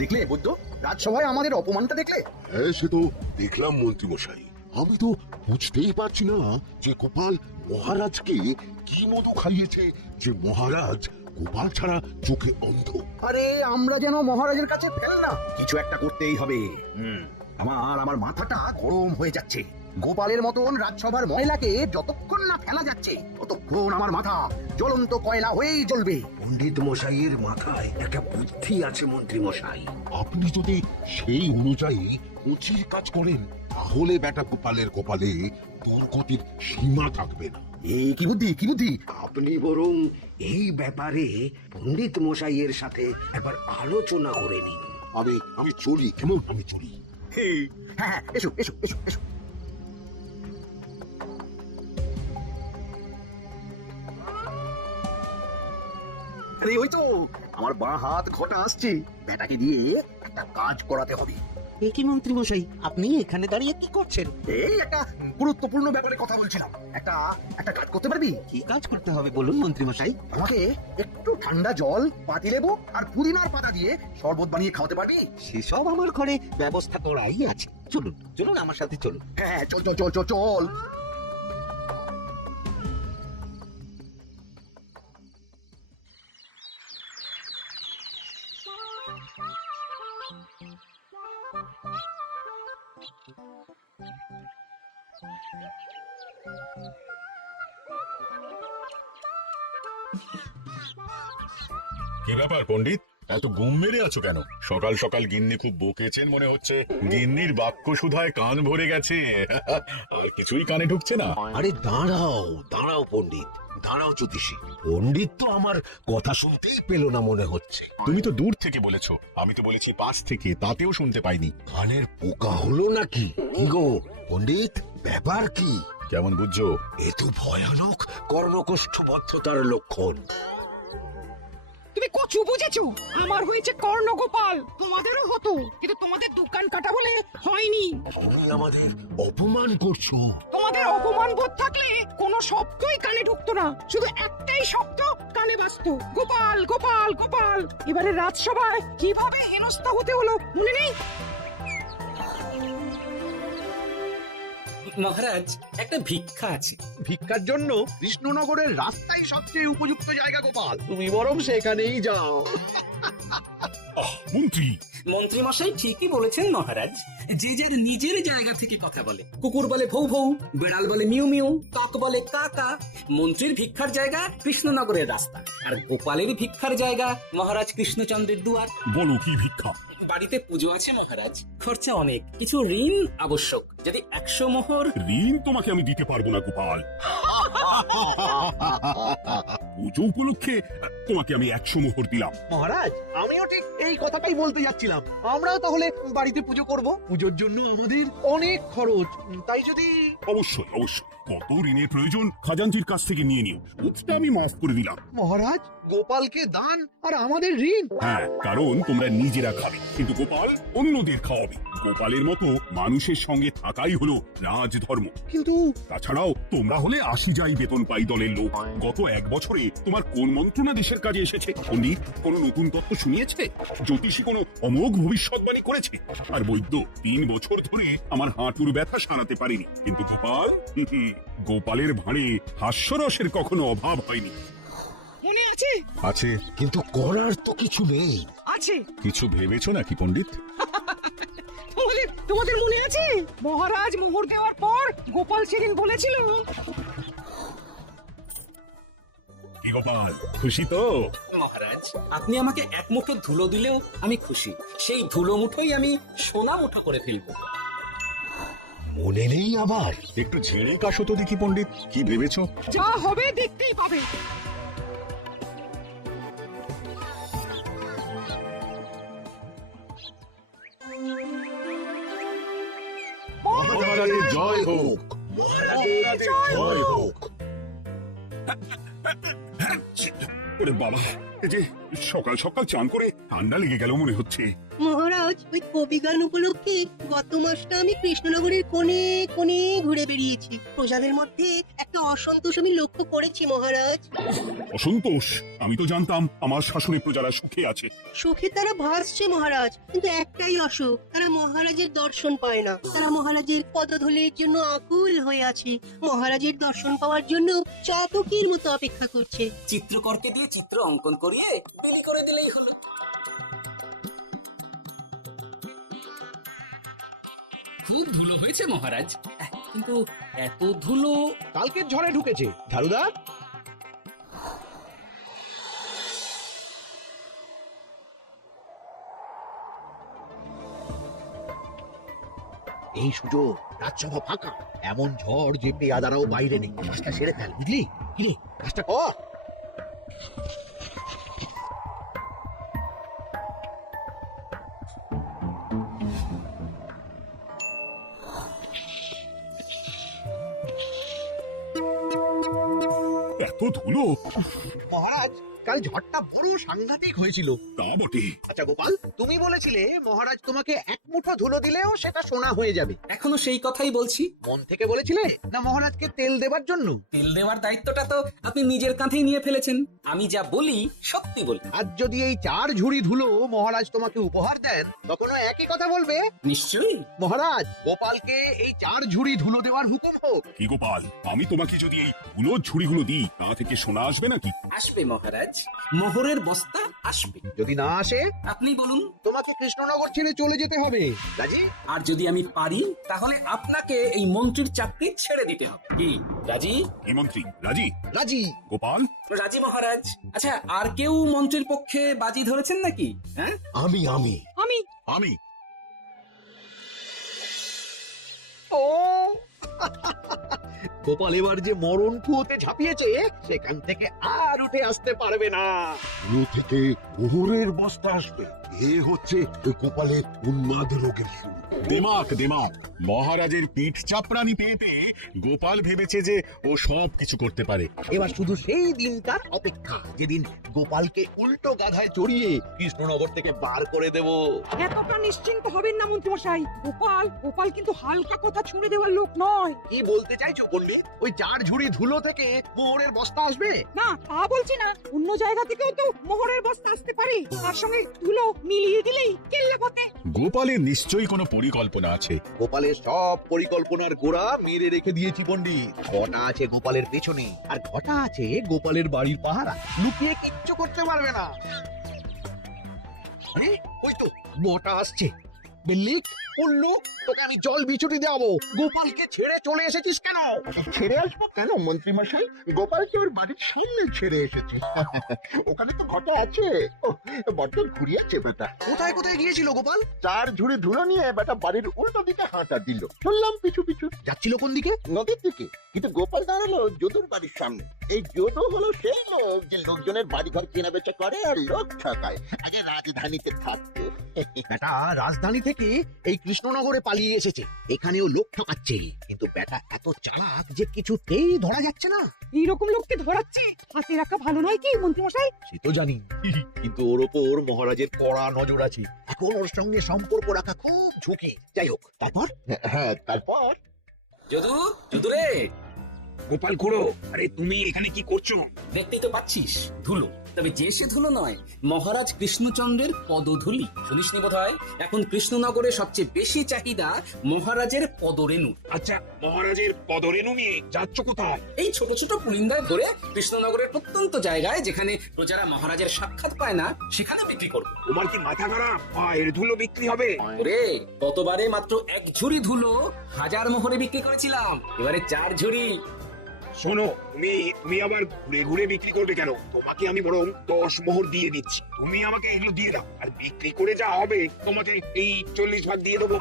দেখলে বৈদ্য, রাজসভায় আমাদের অপমানটা দেখলে? হ্যাঁ, সে তো দেখলাম মন্ত্রী মশাই। আমি তো বুঝতেই পারছি না যে গোপাল মহারাজকে কি মধু খাইয়েছে যে মহারাজ গোপাল ছাড়া চোখে অন্ধ। আরে আমরা যেন মহারাজের কাছে ফেল না, কিছু একটা করতেই হবে। আমার মাথাটা গরম হয়ে যাচ্ছে। গোপালের মতন রাজসভার ময়লাকে যতক্ষণ না ফেলা যাচ্ছে ততক্ষণ আমার মাথা জ্বলন্ত কয়লা হয়েই জ্বলবে। পণ্ডিত মশাইয়ের মাথায় একটা বুদ্ধি আছে মন্ত্রী মশাই। আপনি যদি সেই অনুযায়ী উচির কাজ করেন তাহলে বেটা গোপালের কপালে দুর্গতির সীমা থাকবে না। এই কি বুদ্ধি, কি বুদ্ধি? আপনি বরং এই ব্যাপারে পণ্ডিত মশাইয়ের সাথে একবার আলোচনা করে নিন। আমি চলি, কেমন আমি চলি। হ্যাঁ হ্যাঁ, এসো এসো এসো এসো। আরে ওই তো আমার বাঁ হাত ঘটা আসছে, বেটাকে দিয়ে একটা কাজ করাতে হবে। এ কি মন্ত্রী মশাই, আপনি এখানে দাঁড়িয়ে কি করছেন? এই একটা গুরুত্বপূর্ণ ব্যাপারে কথা বলছিলাম। একটা একটা কাজ করতে পারবি? কি কাজ করতে হবে বলুন মন্ত্রী মশাই। আমাকে একটু ঠান্ডা জল, পাতিলেবু আর পুদিনার পাতা দিয়ে শরবত বানিয়ে খাওয়াতে পারবি? সেসব আমার ঘরে ব্যবস্থা করাই আছে। চলুন চলুন আমার সাথে চলুন। হ্যাঁ, চল চল চল চল চল। কি ব্যাপার পণ্ডিত, এত ঘুম মেরে আছো কেন? সকাল সকাল গিন্নি খুব বকেছেন মনে হচ্ছে। গিন্নির বাক্য সুধায় কান ভরে গেছে, আর কিছুই কানে ঢুকছে না। আরে দাঁড়াও দাঁড়াও পণ্ডিত, দাঁড়াও জ্যোতিষী। পণ্ডিত তো আমার কথা শুনতেই পেল না মনে হচ্ছে। তুমি তো দূর থেকে বলেছো, আমি তো বলেছি পাশ থেকে, তাতেও শুনতে পাইনি। কানের পোকা হলো নাকি? কি গো পণ্ডিত, ব্যাপার কি? কেমন বুঝছো? এ তো ভয়ানক কর্ণকোষ্ঠবদ্ধতার লক্ষণ। তুমি কচু বুঝেছো? আমার হয়েছে কর্ণগোপাল, তোমাদেরও হতো, কিন্তু তোমাদের দোকান কাটা বলে হয়নি। তুমি আমাদের অপমান করছো। তোমাদের অপমান বোধ থাকলে কোনো শব্দই কানে ঢুকতো না, শুধু একটাই শব্দ কানে বাজতো, গোপাল গোপাল গোপাল। এবারে রাজসভায় কিভাবে হেনস্থা হতে হলো মনে নেই? মহারাজ, একটা ভিক্ষা আছে। ভিক্ষার জন্য কৃষ্ণনগরের রাস্তাই সবচেয়ে উপযুক্ত জায়গা গোপাল, তুমি বরং সেখানেই যাও। মন্ত্রী, মন্ত্রী মশাই ঠিকই বলেছেন মহারাজ। যে যার নিজের জায়গা থেকে কথা বলে। কুকুর বলে ভৌ ভৌ, বেড়াল বলে মিউ মিউ, কাক বলে কাকা। মন্ত্রীর ভিক্ষার জায়গা কৃষ্ণনগরের রাস্তা, আর গোপালের ভিক্ষার জায়গা মহারাজ কৃষ্ণচন্দ্রের দুয়ার। বলো কি ভিক্ষা? বাড়িতে পুজো আছে মহারাজ, খরচা অনেক, কিছু ঋণ আবশ্যক। যদি 100 মোহর। ঋণ তোমাকে আমি দিতে পারবো না গোপাল। পুজো উপলক্ষে তোমাকে আমি 100 মোহর দিলাম। মহারাজ, আমিও ঠিক এই কথাটাই বলতে যাচ্ছিলাম। আমরাও তাহলে বাড়িতে পুজো করব, পুজোর জন্য আমাদের অনেক খরচ, তাই যদি। অবশ্যই অবশ্যই, কত ঋণের প্রয়োজন খাজাঞ্চির কাছ থেকে নিয়ে নিও, সুদটা আমি মাফ করে দিলাম। মহারাজ, গোপালকে দান আর আমাদের ঋণ? হ্যাঁ, কারণ তোমরা নিজেরা খাবে, কিন্তু গোপাল অন্যদের খাওয়াবে। গোপালের মতো মানুষের সঙ্গে থাকাই হলো রাজধর্ম। কিন্তু তাছাড়াও তোমরা হলে 80 যাই বেতন পাই দলের লোক। গত 1 বছরে তোমার কোন মন্ত্রণা দেশের কাজে এসেছে? পণ্ডিত কোন নতুন তত্ত্ব শুনিয়েছে? জ্যোতিষী কোনো অমোঘ ভবিষ্যৎবাণী করেছে? আর বৈদ্য 3 বছর ধরে আমার হাঁটুর ব্যথা সারাতে পারেনি, কিন্তু গোপাল, গোপালের ভাঁড়ে হাস্যরসের কখনো অভাব হয়নি। মনে আছে? আছে। কিন্তু করার তো কিছু নেই। আছে। কিছু ভেবেছো নাকি পণ্ডিত? তোমাদের মনে আছে মহারাজ মোহর দেওয়ার পর গোপাল সেদিন বলেছিল? কি গোপাল, খুশি তো? মহারাজ, আপনি আমাকে এক মুঠো ধুলো দিলেও আমি খুশি। সেই ধুলো মুঠোই আমি সোনা মুঠো করে ফেলবো। মনে নেই আবার? একটু ঝেড়ে কাশো তো দেখি পণ্ডিত, কি ভেবেছো? যা হবে দেখতেই পাবে। মহারাজের জয় হোক। মহারাজের জয় হোক। ওরে বাবা, এই যে সকাল সকাল চান করে ঠান্ডা লেগে গেল মনে হচ্ছে। মহারাজ, মহারাজ, ওই কবি গান উপলক্ষে গত মাসটা আমি কৃষ্ণনগরের কোণে কোণে ঘুরে বেরিয়েছি। প্রজাদের মধ্যে একটা অসন্তোষ আমি লক্ষ্য করেছি মহারাজ। অসন্তোষ? আমি তো জানতাম আমার শাসনে প্রজারা সুখে আছে। সুখে তারা ভাসছে মহারাজ, কিন্তু একটাই অসুখ, তারা মহারাজের দর্শন পায় না। তারা মহারাজের পদধূলির জন্য আকুল হয়ে আছে, মহারাজের দর্শন পাওয়ার জন্য চাতকের মতো অপেক্ষা করছে। চিত্রকরকে দিয়ে চিত্র অঙ্কন করিয়ে বিলি করে দিলেই হলো। খুব ধুলো হয়েছে মহারাজ, কিন্তু এত ধুলো কালকের ঝড়ে ঢুকেছে ঝাড়ুদা। এই সুযোগ, রাজসভা ফাঁকা, এমন ঝড় যে পেয়াদারাও বাইরে নেই। কাজটা সেরে ফেল, বুঝলি? কি রে, কাজটা কর। এত ধুলো! মহারাজ, কাল ঝড়টা বড় সাংঘাতিক হয়েছিল। তা বটে। আচ্ছা গোপাল, তুমি বলেছিলে মহারাজ তোমাকে এক মুঠো ধুলো দিলেও সেটা সোনা হয়ে যাবে। এখনো সেই কথাই বলছি। মন থেকে বলেছিলে না মহারাজকে তেল দেবার জন্য? তেল দেওয়ার দায়িত্বটা তো আপনি নিজের কাঁধেই নিয়ে ফেলেছেন। আমি যা বলি সত্যি বলি। আজ যদি এই 4 ঝুড়ি ধুলো মহারাজ তোমাকে উপহার দেন, তখনও একই কথা বলবে? নিশ্চয়ই। মহারাজ, গোপালকে এই 4 ঝুড়ি ধুলো দেওয়ার হুকুম হোক। কি গোপাল, আমি তোমাকে যদি এই ধুলোর ঝুড়িগুলো দিই, তা থেকে সোনা আসবে নাকি? আসবে মহারাজ, মোহরের বস্তা আসবে। যদি না আসে, আপনি বলুন। তোমাকে কৃষ্ণনগর ছেড়ে চলে যেতে হবে। রাজি? আর যদি আমি পারি, তাহলে আপনাকে এই মন্ত্রীর চাকরি ছেড়ে দিতে হবে। কি রাজি? কি মন্ত্রী রাজি? রাজি। গোপাল? রাজি মহারাজ। আচ্ছা, আর কেউ মন্ত্রীর পক্ষে বাজি ধরেছেন নাকি? হ্যাঁ, আমি আমি। ও গোপাল এবার যে মরণ কুয়োতে ঝাঁপিয়েছে, সেখান থেকে আর উঠে আসতে পারবে না। কুয়ো থেকে মোহরের বস্তা আসবে, এ হচ্ছে ওই গোপালের উন্মাদ রোগের শুরু। দেমাক মহারাজের পিঠ চাপড়ানি পেয়ে পেয়ে গোপাল ভেবেছে যে ও সব কিছু করতে পারে। এবার শুধু সেই দিনটার অপেক্ষা, যেদিন গোপালকে উল্টো গাধায় চড়িয়ে কৃষ্ণনগর থেকে বার করে দেব। এতটা নিশ্চিন্ত হবেন না মন্ত্রীমশাই। গোপাল কিন্তু হালকা কথা ছুঁড়ে দেওয়ার লোক নয়। কি বলতে চাইছো পণ্ডিত? ওই 4 ঝুড়ি ধুলো থেকে মোহরের বস্তা আসবে? না, তা বলছি না, অন্য জায়গা থেকেও তো মোহরের বস্তা আসতে পারে। তার সঙ্গে ধুলো মিলিয়ে দিলেই কেল্লা ফতে। গোপালের নিশ্চয়ই কোনো পরিকল্পনা আছে। গোপালের সব পরিকল্পনার গোড়া মেরে রেখে দিয়েছি পণ্ডিত। ঘটা আছে গোপালের পেছনে, আর ঘটা আছে গোপালের বাড়ির পাহারা। লুকিয়ে কিচ্ছু করতে পারবে না। আরে ওই তো বটা আসছে। বিল্লিক, উল্লু, তোকে আমি জল বিছুটি দেবো। গোপালকে ছেড়ে চলে এসেছিস কেন? ছেড়ে আসবো কেন মন্ত্রী মশাই? গোপালকে ওর বাড়ির সামনে ছেড়ে এসেছে। ওখানে তো ঘটা আছে। বড্ড ঘুরিয়েছে বেটা। কোথায় কোথায় গিয়েছিল গোপাল? 4 ঝুড়ি ধুলো নিয়ে বেটা বাড়ির উল্টো দিকে হাঁটা দিল। চললাম পিছু পিছু। যাচ্ছিল কোন দিকে? নদীর দিকে। কিন্তু গোপাল দাঁড়ালো যদুর বাড়ির সামনে। এই যদু হলো সেই লোক যে লোকজনের বাড়ি ঘর কেনা বেচা করে আর লোক ঠকায়। আগে রাজধানীতে থাকতো। বেটা রাজধানী থেকে এই কৃষ্ণনগরে পালিয়ে এসেছে, এখানেও লোক ঠকাচ্ছে। কিন্তু বেটা এত চালাক যে কিছুতেই ধরা যাচ্ছে না। এইরকম লোককে ধরাচ্ছে হাতে রাখা ভালো নয় কি মন্ত্রীমশাই? সে তো জানি, কিন্তু ওর ওপর মহারাজের কড়া নজর আছে। এখন ওর সঙ্গে সম্পর্ক রাখা খুব ঝুঁকি। যাই হোক, তারপর? হ্যাঁ, তারপর যদু রে। গোপাল খুড়ো, আরে তুমি এখানে কি করছো? দেখতেই তো পাচ্ছিস ধুলো। তবে যে সে ধুলো নয়, মহারাজ কৃষ্ণচন্দ্রের পদধূলি। শুনিসনি বোধহয়? এখন কৃষ্ণনগরে সবচেয়ে বেশি চাহিদা মহারাজের পদরেণু। আচ্ছা, মহারাজের পদরেণু নিয়ে যাচ্ছ কোথায়? এই ছোট ছোট পুলিন্দায় ধরে কৃষ্ণনগরের প্রত্যন্ত জায়গায়, যেখানে প্রজারা মহারাজের সাক্ষাৎ পায় না, সেখানে বিক্রি করবো। তোমার কি মাথা খারাপ? পায়ের ধুলো বিক্রি হবে? রে, গতবারে মাত্র 1 ঝুড়ি ধুলো 1000 মোহরে বিক্রি করেছিলাম, এবারে 4 ঝুড়ি। শোনো, তুমি আবার ঘুরে ঘুরে বিক্রি করবে কেন? তোমাকে আমি বরং 10 মোহর দিয়ে দিচ্ছি। তুমি আমাকে এগুলো দিয়ে দাও, আর বিক্রি করে যা হবে তোমাকে এই 40 ভাগ দিয়ে দেবো।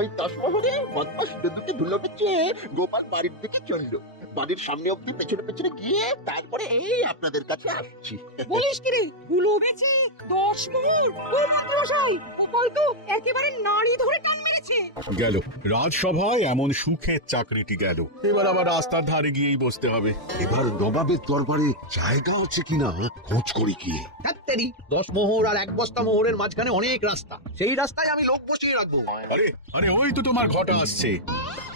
ওই 10 মোহরে বদমাস যদুকে ধুলো বেচে গোপাল বাড়ির দিকে চললো। বাড়ির সামনে অব্দি পেছনে পেছনে গিয়ে তারপরে এই আপনাদের কাছে আসছি। বলিস কি রে, ধুলো বেচে 10 মোহর? ও মন্ত্রীমশাই, গোপাল তো একেবারে নাড়ি ধরে টান মেরেছে। হয়েছে। গেল রাজসভায় এমন সুখের চাকরিটি গেল, এবার আবার রাস্তার ধারে গিয়েই বসতে হবে। এবার নবাবের দরবারে জায়গা আছে কিনা খোঁজ করি গিয়ে। হাত্তেরি 10 মোহর আর 1 বস্তা মোহরের মাঝখানে অনেক রাস্তা, সেই রাস্তায় আমি লোক বসিয়ে রাখবো। আরে আরে ওই তো তোমার ঘটা আসছে।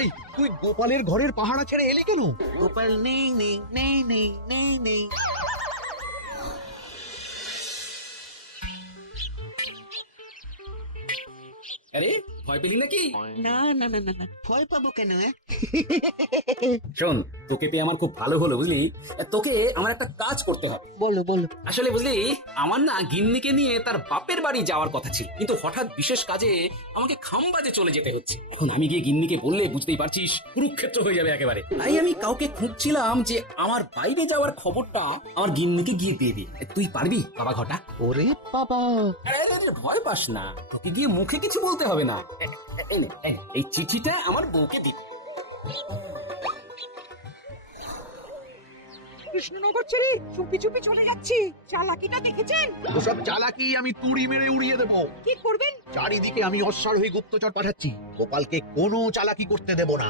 এই তুই গোপালের ঘরের পাহারা ছেড়ে এলি কেন? গোপাল নেই নেই নেই নেই নেই নেই। আরে ভয় পেলি নাকি? না না না না না, ভয় পাবো কেন? শোন, তোকে পেয়ে আমার খুব ভালো হলো বুঝলি। তোকে আমার একটা কাজ করতে হবে। বলো বলো। আসলে বুঝলি, আমার না গিন্নিকে নিয়ে তার বাপের বাড়ি যাওয়ার কথা ছিল, কিন্তু হঠাৎ বিশেষ কাজে আমাকে খামবাজে চলে যেতে হচ্ছে। এখন আমি গিয়ে গিন্নিকে বললে বুঝতেই পারছিস কুরুক্ষেত্র হয়ে যাবে একেবারে। তাই আমি কাউকে খুঁজছিলাম যে আমার বাইরে যাওয়ার খবরটা আমার গিন্নিকে গিয়ে দিয়ে দে। তুই পারবি বাবা ঘটা? ওরে বাবা, আরে আরে আরে, ভয় পাস না, তোকে গিয়ে মুখে কিছু বলতে হবে না। এই নে, এই চিঠিটা আমার বউকে দিবি। কৃষ্ণনগর ছেড়ে চুপি চুপি চলে যাচ্ছি, চালাকিটা দেখেছেন? ওসব চালাকি আমি তুড়ি মেরে উড়িয়ে দেবো। কি করবেন? চারিদিকে আমি অশ্বারোহী গুপ্তচর পাঠাচ্ছি, গোপালকে কোনো চালাকি করতে দেব না।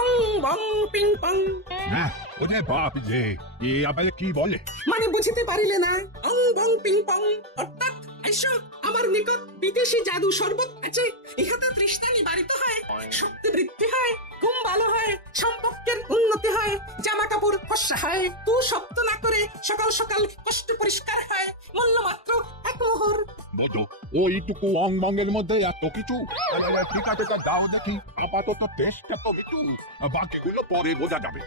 আং বাং পিং পাং। ওরে বাপ রে, এ আবার কি বলে? মানে বুঝতে পারিলে না? অং ভং পিং পং অর্থাৎ এসো আমার নিকট বিদেশি জাদু শরবত আছে। ইহাতে তৃষ্ণা নিবারিত হয়, শক্তি বৃদ্ধি হয়, ঘুম ভালো হয়, সম্পর্কের উন্নতি হয়, জামা কাপড় ফর্সা হয়, তু শব্দ না করে সকাল সকাল কষ্ট পরিষ্কার হয়, মূল্য মাত্র 1 মোহর। বলো ওইটুকু অঙ্গের মধ্যে এত কিছু? ঠিক আছে, তা দাও দেখি, আপাতত টেস্টটা তো একটু, বাকিগুলো পরে বোঝা যাবে।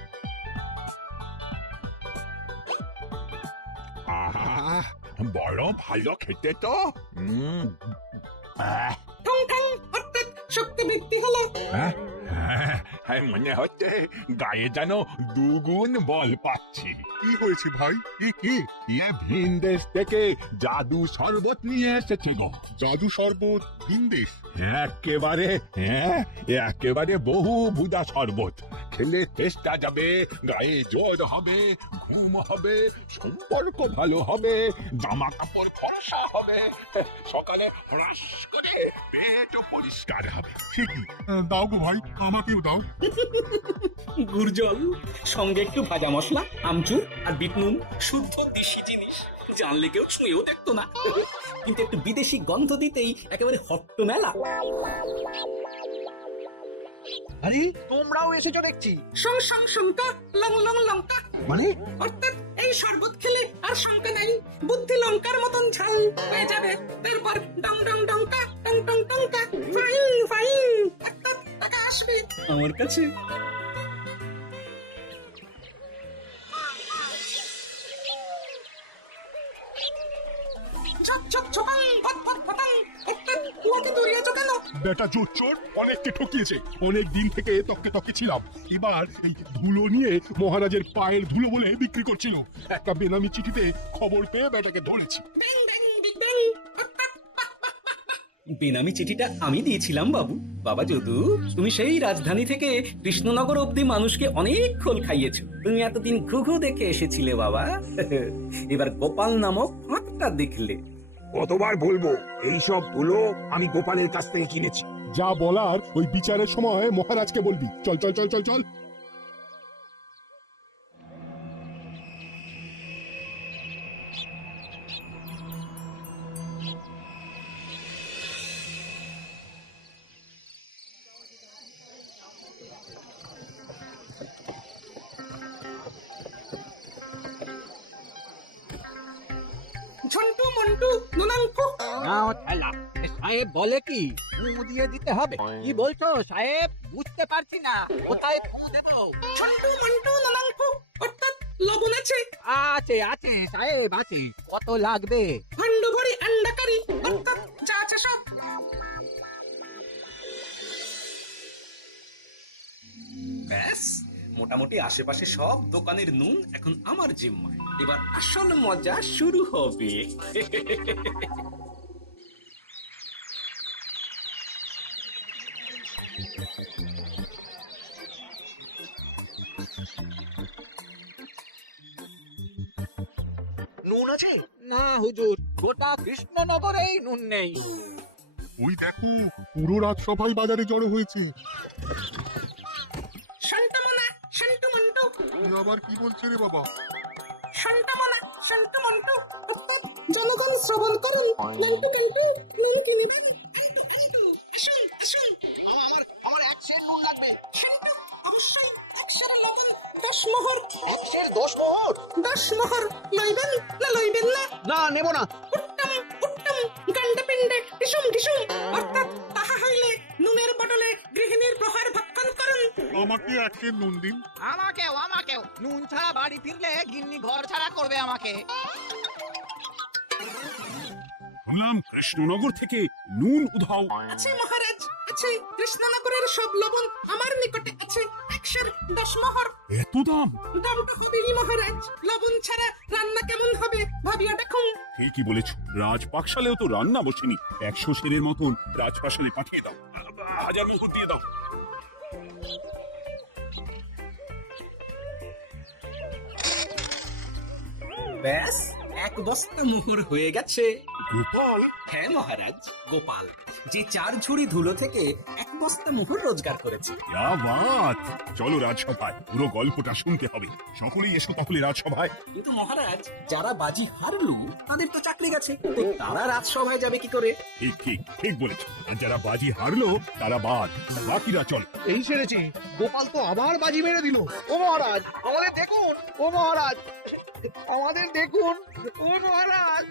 আহা, বড় ভালো খেতে তো। ঠং ঠং অর্থাৎ শক্তি বৃদ্ধি হলো। মনে হচ্ছে গায়ে যেন দুগুণ বল পাচ্ছি। কি হয়েছে ভাই? কি ভিন দেশ থেকে জাদু শরবত নিয়ে এসেছে গো। জাদু শরবত ভিন দেশ? একেবারে বহু ভুদা শরবত। খেলে চেষ্টা যাবে, গায়ে জোর হবে, ঘুম হবে, সম্পর্ক ভালো হবে, জামা কাপড় ফর্সা হবে, সকালে হ্রাস করে পেট পরিষ্কার হবে। ঠিকই, দাও গো ভাই, আমাকেও দাও। গুড় জল, সঙ্গে একটু ভাজা মশলা, আমচুর আর বিট নুন, শুদ্ধ দেশি জিনিস। জানলে কেউ ছুঁয়েও দেখতো না, কিন্তু একটু বিদেশি গন্ধ দিতেই একেবারে হট্ট মেলা। আরে তোমরাও এসেছো দেখছি। সং সং শঙ্কা লং লং লঙ্কা। মানে অর্থাৎ এই শরবত খেলে আর শঙ্কা নাই, বুদ্ধি লঙ্কার মতন ঝাল হয়ে যাবে। তারপর ডং ডং ডঙ্কা টং টং টঙ্কা, ফাইল ফাইল অর্থাৎ টাকা আসবে আমার কাছে। ঝপ ঝপ ঝপাং ফট ফট ফটাং অর্থাৎ কুয়াতে দৌড়িয়েছো কেন? বেটা জোচ্চোর অনেককে ঠকিয়েছে। অনেক দিন থেকে তককে তককে ছিলাম, এবার এই ধুলো নিয়ে মহারাজের পায়ের ধুলো বলে বিক্রি করছিল। একটা বেনামি চিঠিতে খবর পেয়ে বেটাকে ধরেছি। ব্যাং ব্যাং বিগ ব্যাং অর্থাৎ বেনামি চিঠিটা আমি দিয়েছিলাম বাবু। বাবা যদু, তুমি সেই রাজধানী থেকে কৃষ্ণনগর অবধি মানুষকে অনেক খোল খাইয়েছো। তুমি এতদিন ঘুঘু দেখে এসেছিলে বাবা, এবার গোপাল নামক ফাঁকটা দেখলে। কতবার বলবো, এইসব ধুলো আমি গোপালের কাছ থেকে কিনেছি। যা বলার ওই বিচারের সময় মহারাজকে বলবি। চল চল চল চল চল। ঝন্টু মন্টু নুনাঙ্কু। নাও ঠেলা। সাহেব বলে কি ফু দিয়ে দিতে হবে? কি বলছো সাহেব? বুঝতে পারছি না, কোথায় ফু দেব? ঝন্টু মন্টু নুনাঙ্কু অর্থাৎ লবণ আছে? আছে আছে সাহেব আছে। কত লাগবে? ভান্ড ভরি আন্ডাকারি অর্থাৎ যা আছে সব। ব্যাস, মোটামুটি আশেপাশে সব দোকানের নুন এখন আমার জিম্মায়। এবার আসল মজা শুরু হবে। নুন আছে? না হুজুর, গোটা কৃষ্ণনগরেই নুন নেই। ওই দেখো, পুরো রাজসভাই বাজারে জড়ো হয়েছে। শান্তমনা শান্ত মন্টু আবার কি বলছে রে বাবা? শান্তমনা শান্ত মন্টু অর্থাৎ জনগণ শ্রবণ করুন, নান্টু কান্টু নুন কিনে দেন। আন্টু আন্টু আসুন আসুন। আমার 1 সের নুন লাগবে। শান্ত অবশ্যই 1 সের লবণ 10 মোহর। 1 সের 10 মোহর? 10 মোহর লইবেন না লইবেন না? না, নেব না। উত্তম উত্তম গান্ডে পিণ্ডে টিসুম টিসুম অর্থাৎ তাহা হইলে নুনের বদলে গৃহিণীর প্রহার ভক্ষণ করুন। আমাকে 1 সের নুন দিন। আমাকেও নুন ছাড়া বাড়ি ফিরলে গিন্নি ঘর ছাড়া করবে আমাকে। শুনলাম কৃষ্ণনগর থেকে নুন উধাও। আছে মহারাজ আছে, কৃষ্ণনগরের সব লবণ আমার নিকটে আছে। 1 সের 10 মোহর। এত দাম? দামটা হবেই মহারাজ, লবণ ছাড়া রান্না কেমন হবে ভাবিয়া দেখুন। ঠিকই বলেছ, রাজপাকশালেও তো রান্না বসেনি। 100 সেরের মতন রাজপাকশালে পাঠিয়ে দাও। 1000 মোহর দিয়ে দাও। ব্যাস 1 বস্তা মোহর হয়ে গেছে। গোপাল, হ্যাঁ মহারাজ, গোপাল যে 4 ঝুড়ি ধুলো থেকে 1 বস্তা মোহর রোজগার করেছে। क्या बात! চলো রাজসভায়, পুরো গল্পটা শুনতে হবে। সকলেই এসো তাহলে রাজসভায়। কিন্তু মহারাজ, যারা বাজি হারলো তাদের তো চাকরি গেছে, তো তারা রাজসভায় যাবে কি করে? ঠিক ঠিক ঠিক বলেছ। যারা বাজি হারলো তারা বাদ, বাকিরা চল। এই সেরেছি, গোপাল তো আবার বাজি মেরে দিল। ও মহারাজ, আমাদের দেখুন। ও মহারাজ, আমাদের দেখুন। ও মহারাজ।